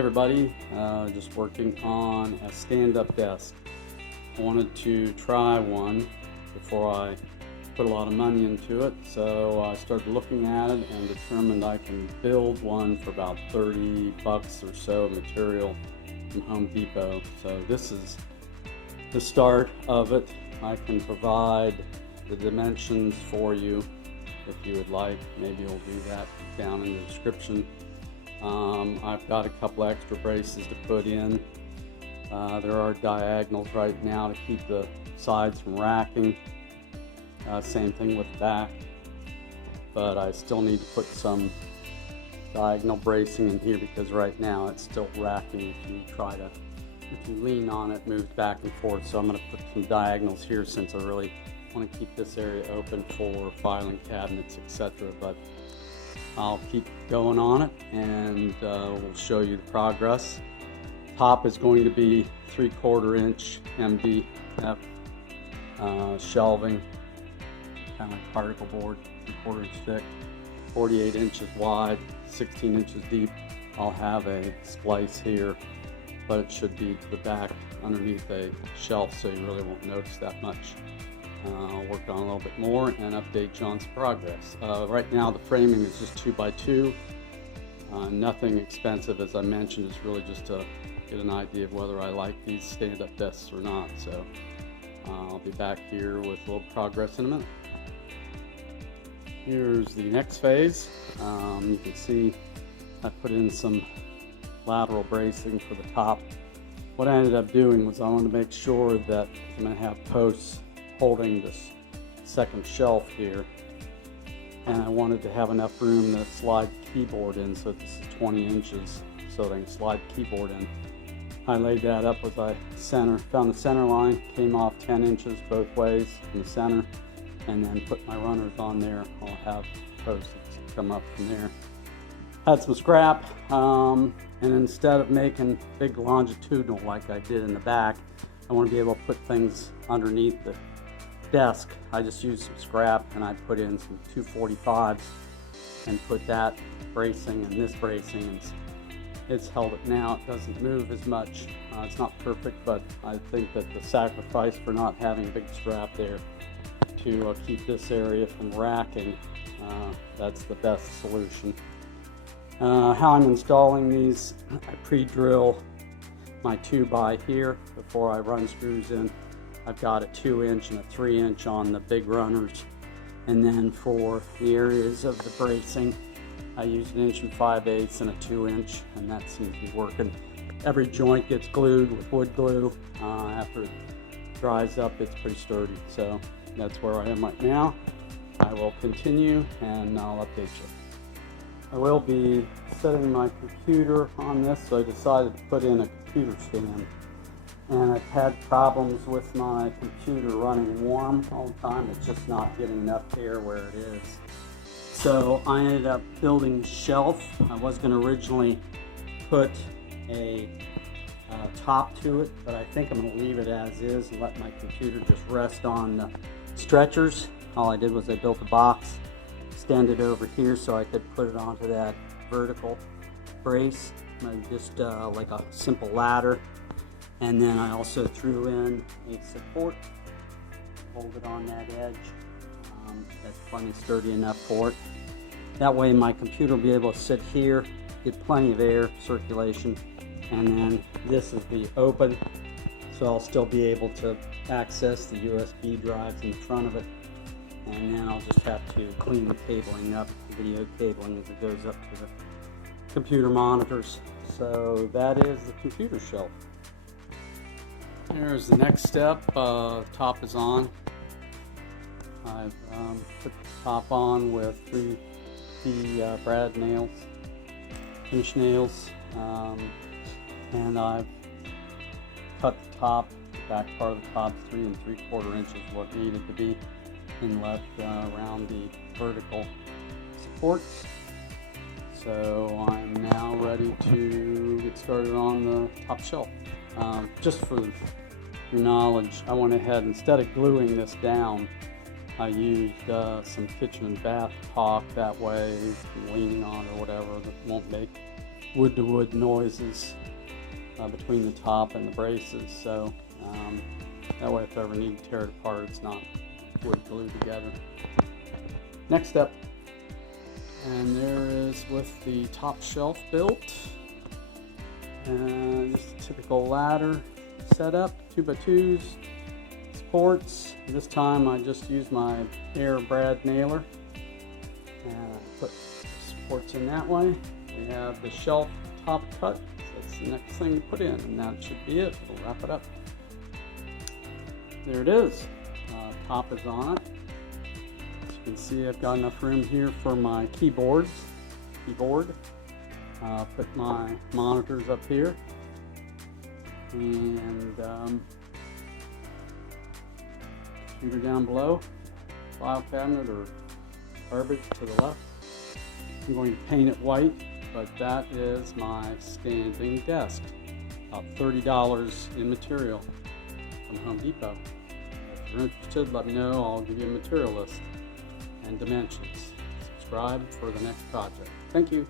everybody, just working on a stand-up desk. I wanted to try one before I put a lot of money into it, so I started looking at it and determined I can build one for about $30 or so material from Home Depot. So this is the start of it. I can provide the dimensions for you if you would like. Maybe we'll do that down in the description. I've got a couple extra braces to put in. There are diagonals right now to keep the sides from racking. Same thing with the back, but I still need to put some diagonal bracing in here because right now it's still racking. If you lean on it, it moves back and forth. So I'm going to put some diagonals here since I really want to keep this area open for filing cabinets, etc. But I'll keep going on it and we'll show you the progress. Top is going to be 3/4 inch MDF shelving, kind of like particle board, 3/4 inch thick, 48 inches wide, 16 inches deep. I'll have a splice here, but it should be to the back underneath a shelf, so you really won't notice that much. I'll work on a little bit more and update you on some progress. Right now the framing is just 2x2. Nothing expensive, as I mentioned. It's really just to get an idea of whether I like these stand-up desks or not. So I'll be back here with a little progress in a minute. Here's the next phase. You can see I put in some lateral bracing for the top. What I ended up doing was I wanted to make sure that I'm going to have posts holding this second shelf here, and I wanted to have enough room to slide keyboard in. So this is 20 inches, so they can slide keyboard in. I laid that up as I found the center line, came off 10 inches both ways in the center, and then put my runners on there. I'll have posts that come up from there. Had some scrap, and instead of making big longitudinal like I did in the back, I want to be able to put things underneath the desk. I just used some scrap and I put in some 245s and put that bracing and this bracing, and it's held it now. It doesn't move as much. It's not perfect, but I think that the sacrifice for not having a big strap there to keep this area from racking, that's the best solution. How I'm installing these, I pre-drill my 2x here before I run screws in. I've got a 2-inch and a 3-inch on the big runners, and then for the areas of the bracing I use 1 5/8 and a 2-inch, and that seems to be working. Every joint gets glued with wood glue. After it dries up, it's pretty sturdy. So that's where I am right now. I will continue and I'll update you. I will be setting my computer on this, so I decided to put in a computer stand. And I've had problems with my computer running warm all the time. It's just not getting enough air where it is. So I ended up building a shelf. I was going to originally put a top to it, but I think I'm going to leave it as is and let my computer just rest on the stretchers. All I did was I built a box, extended over here so I could put it onto that vertical brace, just like a simple ladder. And then I also threw in a support, hold it on that edge. That's plenty sturdy enough for it. That way my computer will be able to sit here, get plenty of air circulation, and then this is the open, so I'll still be able to access the USB drives in front of it. And then I'll just have to clean the cabling up, the video cabling, as it goes up to the computer monitors. So that is the computer shelf. Here's the next step. Top is on. I've put the top on with 3D brad nails, finish nails, and I've cut the top, the back part of the top, 3 3/4 inches, what needed to be, and left around the vertical supports. So I'm now ready to get started on the top shelf. Just for your knowledge, I went ahead, instead of gluing this down, I used some kitchen and bath caulk. That way, leaning on or whatever, that won't make wood to wood noises between the top and the braces, so that way if I ever need to tear it apart, it's not wood glued together. Next step, and there is with the top shelf built, and just a typical ladder setup, 2x2s, supports. This time I just used my air brad nailer and I put supports in that way. We have the shelf top cut, so that's the next thing to put in, and that should be it. We'll wrap it up. There it is. Top is on it. As you can see, I've got enough room here for my keyboard. Put my monitors up here, and computer down below, file cabinet or garbage to the left. I'm going to paint it white, but that is my standing desk. About $30 in material from Home Depot. If you're interested, let me know. I'll give you a material list and dimensions. Subscribe for the next project. Thank you.